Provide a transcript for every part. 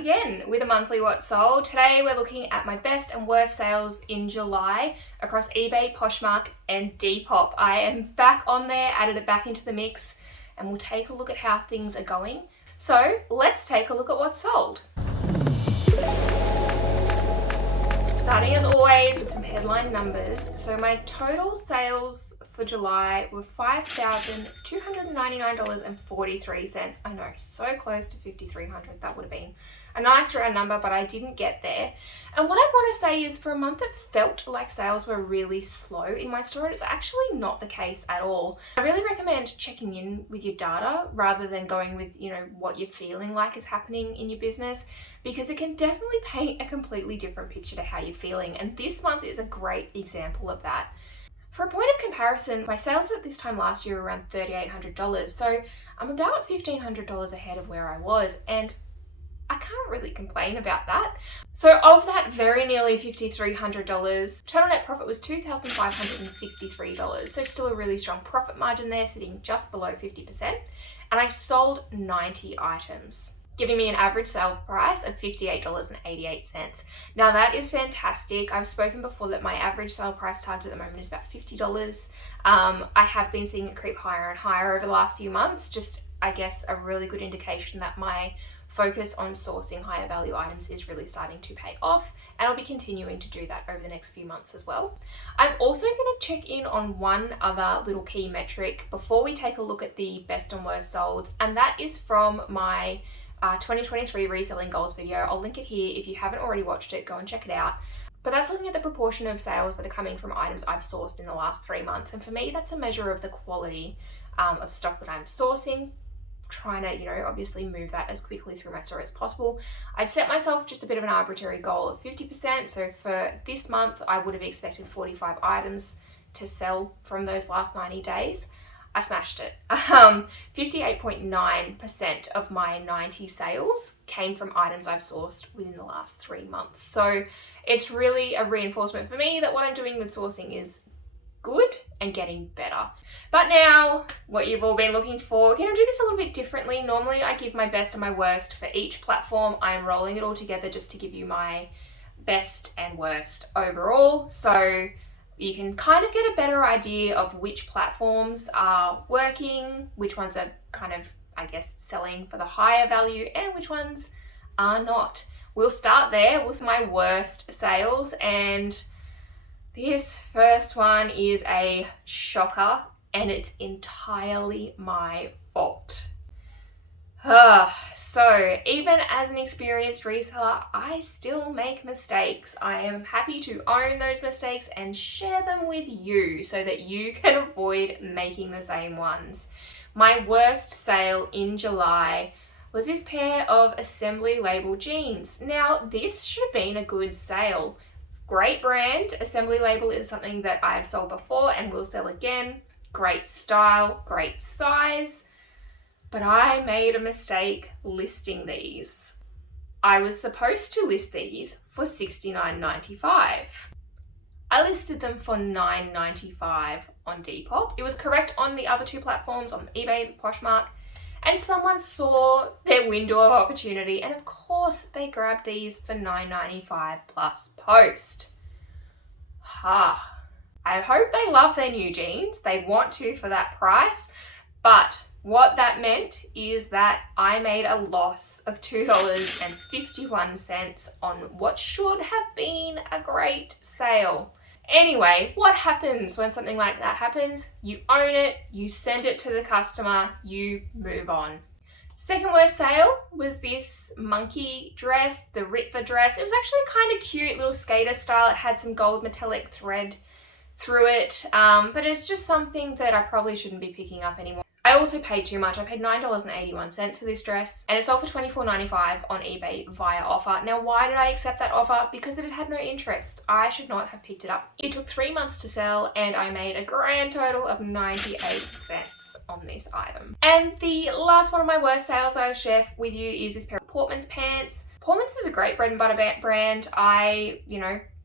again with a monthly What's Sold. Today we're looking at my best and worst sales in July across eBay, Poshmark and Depop. I am back on there, added it back into the mix, and we'll take a look at how things are going. So let's take a look at what's sold. Starting as always with some headline numbers. So my total sales for July were $5,299.43. I know, so close to $5,300. That would have been a nice round number, but I didn't get there. And what I want to say is, for a month that felt like sales were really slow in my store, it's actually not the case at all. I really recommend checking in with your data rather than going with, what you're feeling like is happening in your business, because it can definitely paint a completely different picture to how you're feeling. And this month is a great example of that. For a point of comparison, my sales at this time last year were around $3,800. So I'm about $1,500 ahead of where I was, and I can't really complain about that. So of that very nearly $5,300, total net profit was $2,563. So still a really strong profit margin there, sitting just below 50%. And I sold 90 items, giving me an average sale price of $58.88. Now that is fantastic. I've spoken before that my average sale price target at the moment is about $50. I have been seeing it creep higher and higher over the last few months. Just, I guess, a really good indication that my focus on sourcing higher value items is really starting to pay off, and I'll be continuing to do that over the next few months as well. I'm also going to check in on one other little key metric before we take a look at the best and worst solds, and that is from my 2023 reselling goals video. I'll link it here. If you haven't already watched it, go and check it out. But that's looking at the proportion of sales that are coming from items I've sourced in the last 3 months. And for me, that's a measure of the quality of stock that I'm sourcing, trying to, obviously move that as quickly through my store as possible. I'd set myself just a bit of an arbitrary goal of 50%. So for this month, I would have expected 45 items to sell from those last 90 days. I smashed it. 58.9% of my 90 sales came from items I've sourced within the last 3 months. So it's really a reinforcement for me that what I'm doing with sourcing is good and getting better. But now, what you've all been looking for, we're going to do this a little bit differently. Normally I give my best and my worst for each platform. I'm rolling it all together just to give you my best and worst overall, so you can kind of get a better idea of which platforms are working, which ones are kind of, I guess, selling for the higher value, and which ones are not. We'll start there with my worst sales, and this first one is a shocker, and it's entirely my fault. So even as an experienced reseller, I still make mistakes. I am happy to own those mistakes and share them with you so that you can avoid making the same ones. My worst sale in July was this pair of assembly label jeans. Now, this should have been a good sale. Great brand. Assembly label is something that I've sold before and will sell again. Great style, great size. But I made a mistake listing these. I was supposed to list these for $69.95. I listed them for $9.95 on Depop. It was correct on the other 2 platforms, on eBay and Poshmark, and someone saw their window of opportunity, and of course they grabbed these for $9.95 plus post. I hope they love their new jeans. They'd want to for that price, but what that meant is that I made a loss of $2.51 on what should have been a great sale. Anyway, what happens when something like that happens? You own it, you send it to the customer, you move on. Second worst sale was this monkey dress, the Ritva dress. It was actually kind of cute, little skater style. It had some gold metallic thread through it, but it's just something that I probably shouldn't be picking up anymore. I also paid too much. I paid $9.81 for this dress, and it sold for $24.95 on eBay via offer. Now, why did I accept that offer? Because it had no interest. I should not have picked it up. It took 3 months to sell, and I made a grand total of 98 cents on this item. And the last one of my worst sales that I'll share with you is this pair of Portman's pants. Portman's is a great bread and butter brand. I,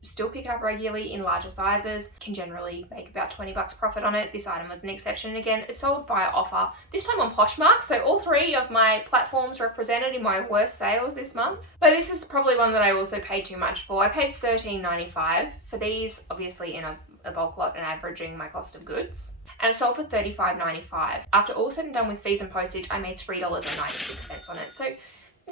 still pick it up regularly in larger sizes. Can generally make about 20 bucks profit on it. This item was an exception. Again, it's sold via offer, this time on Poshmark. So all three of my platforms represented in my worst sales this month. But this is probably one that I also paid too much for. I paid $13.95 for these, obviously in a bulk lot and averaging my cost of goods. And it sold for $35.95. After all said and done with fees and postage, I made $3.96 on it. So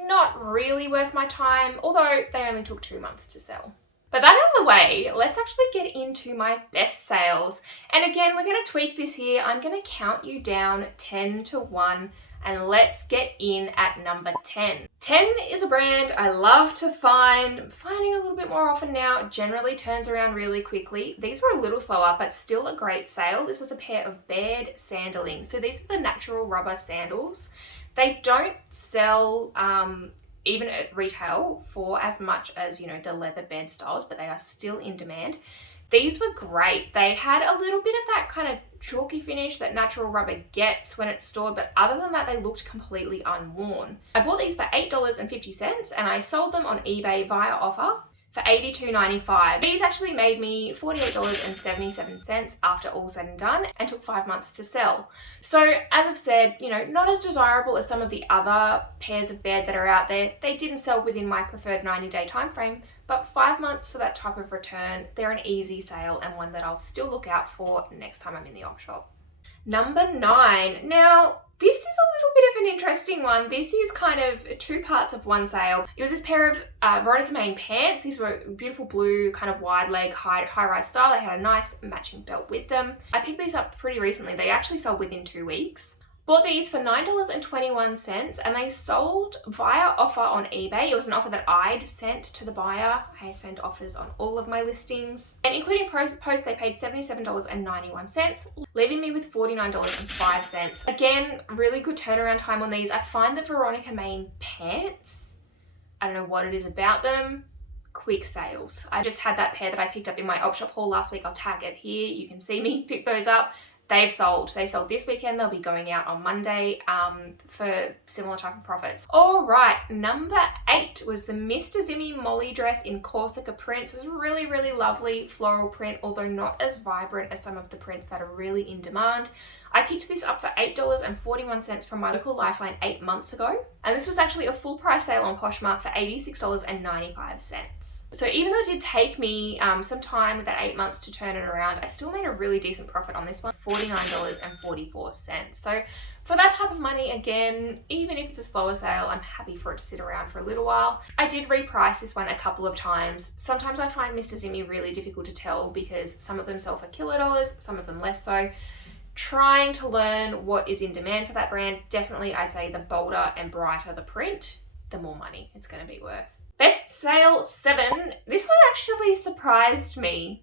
not really worth my time, although they only took 2 months to sell. But that out of the way, let's actually get into my best sales. And again, we're going to tweak this here. I'm going to count you down 10 to 1, and let's get in at number 10. 10 is a brand I love to find. I'm finding a little bit more often now. It generally turns around really quickly. These were a little slower, but still a great sale. This was a pair of Baird sandalings. So these are the natural rubber sandals. They don't sell even at retail for as much as, you know, the leather bed styles, but they are still in demand. These were great. They had a little bit of that kind of chalky finish that natural rubber gets when it's stored, but other than that, they looked completely unworn. I bought these for $8.50 and I sold them on eBay via offer for $82.95. These actually made me $48.77 after all said and done, and took 5 months to sell. So as I've said, you know, not as desirable as some of the other pairs of Baird that are out there. They didn't sell within my preferred 90-day time frame, but 5 months for that type of return, they're an easy sale and one that I'll still look out for next time I'm in the op shop. Number 9. Now, this is a little bit of an interesting one. This is kind of 2 parts of one sale. It was this pair of Veronica Maine pants. These were beautiful blue, kind of wide leg, high-rise style. They had a nice matching belt with them. I picked these up pretty recently. They actually sold within 2 weeks. Bought these for $9.21 and they sold via offer on eBay. It was an offer that I'd sent to the buyer. I send offers on all of my listings. And including post, they paid $77.91, leaving me with $49.05. Again, really good turnaround time on these. I find that Veronica Maine pants, I don't know what it is about them, quick sales. I just had that pair that I picked up in my op shop haul last week. I'll tag it here. You can see me pick those up. They've sold. They sold this weekend. They'll be going out on Monday for similar type of profits. All right, number 8 was the Mr. Zimmy Molly dress in Corsica prints. It was really, really lovely floral print, although not as vibrant as some of the prints that are really in demand. I picked this up for $8.41 from my local Lifeline 8 months ago. And this was actually a full price sale on Poshmark for $86.95. So even though it did take me some time with that 8 months to turn it around, I still made a really decent profit on this one, $49.44. So for that type of money, again, even if it's a slower sale, I'm happy for it to sit around for a little while. I did reprice this one a couple of times. Sometimes I find Mr. Zimmy really difficult to tell because some of them sell for killer dollars, some of them less so. Trying to learn what is in demand for that brand. Definitely, I'd say the bolder and brighter the print, the more money it's going to be worth. Best sale 7. This one actually surprised me.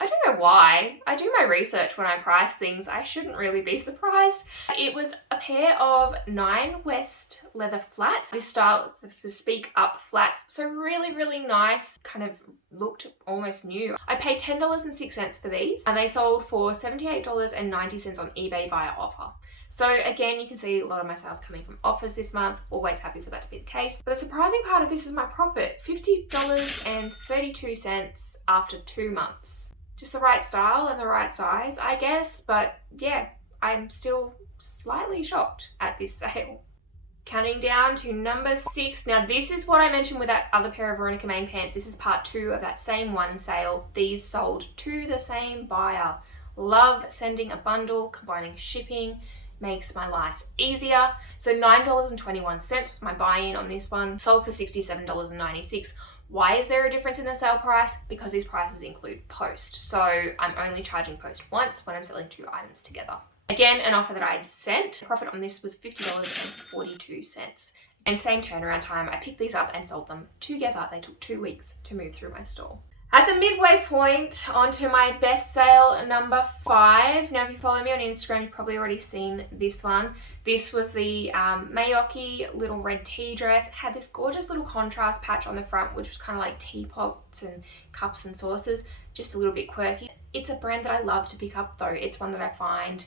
I don't know why. I do my research when I price things. I shouldn't really be surprised. It was a pair of 9 West leather flats. This style, the speak up flats. So really, really nice. Kind of looked almost new. I paid $10.06 for these and they sold for $78.90 on eBay via offer. So again, you can see a lot of my sales coming from offers this month. Always happy for that to be the case. But the surprising part of this is my profit, $50.32 after 2 months. Just the right style and the right size, I guess. But yeah, I'm still slightly shocked at this sale. Counting down to number 6. Now this is what I mentioned with that other pair of Veronica Maine pants. This is part 2 of that same one sale. These sold to the same buyer. Love sending a bundle, combining shipping, makes my life easier. So $9.21 was my buy-in on this one. Sold for $67.96. Why is there a difference in the sale price? Because these prices include post. So I'm only charging post once when I'm selling 2 items together. Again, an offer that I'd sent. Profit on this was $50.42. And same turnaround time, I picked these up and sold them together. They took 2 weeks to move through my store. At the midway point, onto my best sale number 5. Now, if you follow me on Instagram, you've probably already seen this one. This was the Mayoki little red tea dress. It had this gorgeous little contrast patch on the front, which was kind of like teapots and cups and saucers, just a little bit quirky. It's a brand that I love to pick up though. It's one that I find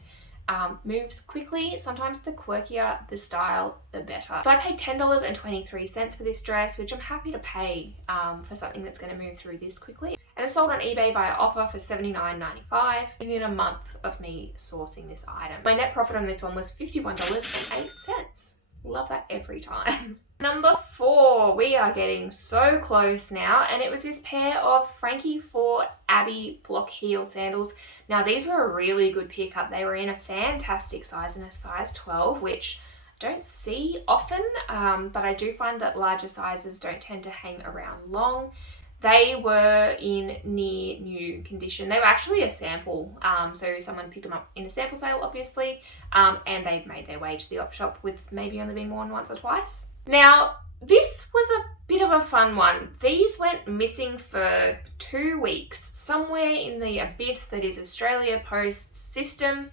moves quickly. Sometimes the quirkier the style, the better. So I paid $10.23 for this dress, which I'm happy to pay for something that's going to move through this quickly. was sold on eBay via offer for $79.95 within a month of me sourcing this item. My net profit on this one was $51.08. Love that every time. Number 4, we are getting so close now, and it was this pair of Frankie 4 Abbey block heel sandals. Now these were a really good pickup. They were in a fantastic size, in a size 12, which I don't see often, but I do find that larger sizes don't tend to hang around long. They were in near new condition. They were actually a sample, so someone picked them up in a sample sale, obviously, and they've made their way to the op shop with maybe only being worn once or twice. Now, this was a bit of a fun one. These went missing for 2 weeks, somewhere in the abyss that is Australia Post system.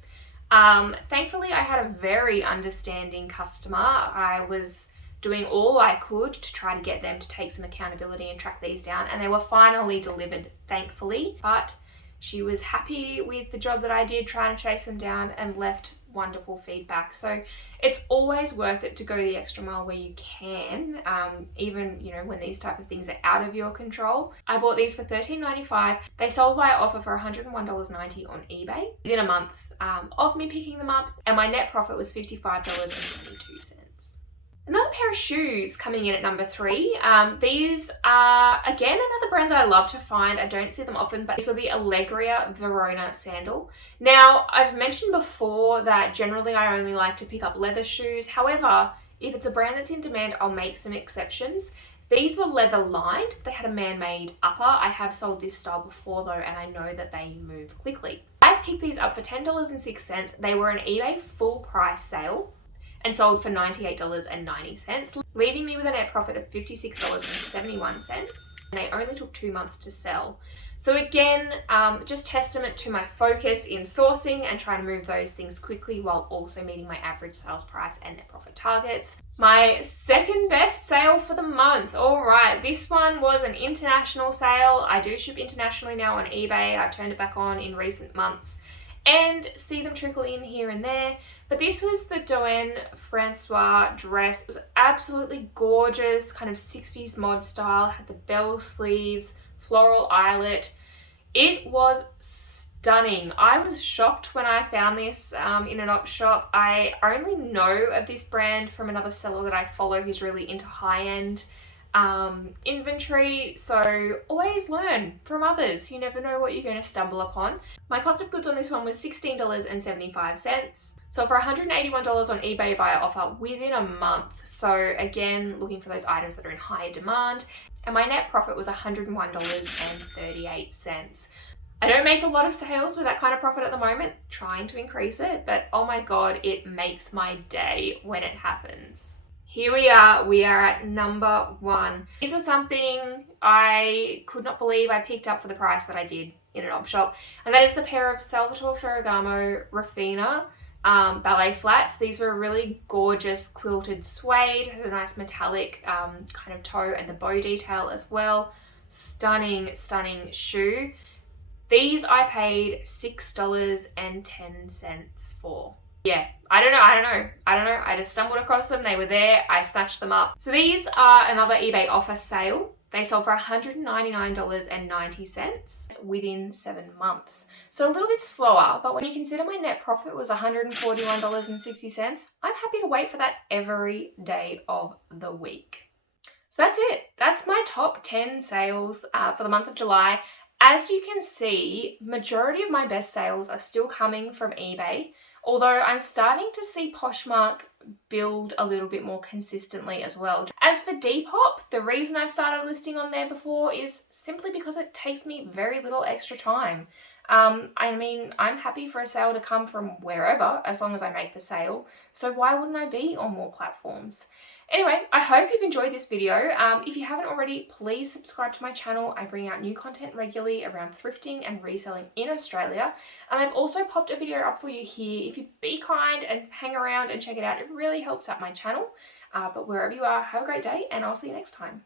Thankfully, I had a very understanding customer. I was doing all I could to try to get them to take some accountability and track these down, and they were finally delivered, thankfully. But she was happy with the job that I did trying to chase them down and left wonderful feedback. So it's always worth it to go the extra mile where you can, even when these type of things are out of your control. I bought these for $13.95. They sold via offer for $101.90 on eBay within a month of me picking them up, and my net profit was $55.22. Another pair of shoes coming in at number 3. These are, again, another brand that I love to find. I don't see them often, but these were the Allegria Verona sandal. Now, I've mentioned before that generally I only like to pick up leather shoes. However, if it's a brand that's in demand, I'll make some exceptions. These were leather lined. They had a man-made upper. I have sold this style before though, and I know that they move quickly. I picked these up for $10.06. They were an eBay full price sale and sold for $98.90, leaving me with a net profit of $56.71, and they only took 2 months to sell. So again, just testament to my focus in sourcing and trying to move those things quickly while also meeting my average sales price and net profit targets. My second best sale for the month. All right, this one was an international sale. I do ship internationally now on eBay. I've turned it back on in recent months and see them trickle in here and there. But this was the Doen Francois dress. It was absolutely gorgeous, kind of 60s mod style, had the bell sleeves, floral eyelet. It was stunning. I was shocked when I found this in an op shop. I only know of this brand from another seller that I follow who's really into high-end inventory, so always learn from others. You never know what you're going to stumble upon. My cost of goods on this one was $16.75. So for $181 on eBay via offer within a month. So again, looking for those items that are in high demand. And my net profit was $101.38. I don't make a lot of sales with that kind of profit at the moment, trying to increase it, but oh my God, it makes my day when it happens. Here we are at number 1. These are something I could not believe I picked up for the price that I did in an op shop, and that is the pair of Salvatore Ferragamo Rafina ballet flats. These were a really gorgeous quilted suede, with a nice metallic kind of toe and the bow detail as well. Stunning, stunning shoe. These I paid $6.10 for. Yeah, I don't know. I just stumbled across them. They were there. I snatched them up. So these are another eBay offer sale. They sold for $199.90 within 7 months. So a little bit slower, but when you consider my net profit was $141.60, I'm happy to wait for that every day of the week. So that's it. That's my top 10 sales for the month of July. As you can see, majority of my best sales are still coming from eBay, although I'm starting to see Poshmark build a little bit more consistently as well. As for Depop, the reason I've started listing on there before is simply because it takes me very little extra time. I mean, I'm happy for a sale to come from wherever, as long as I make the sale. So why wouldn't I be on more platforms? Anyway, I hope you've enjoyed this video. If you haven't already, please subscribe to my channel. I bring out new content regularly around thrifting and reselling in Australia. And I've also popped a video up for you here. If you be kind and hang around and check it out, it really helps out my channel. But wherever you are, have a great day and I'll see you next time.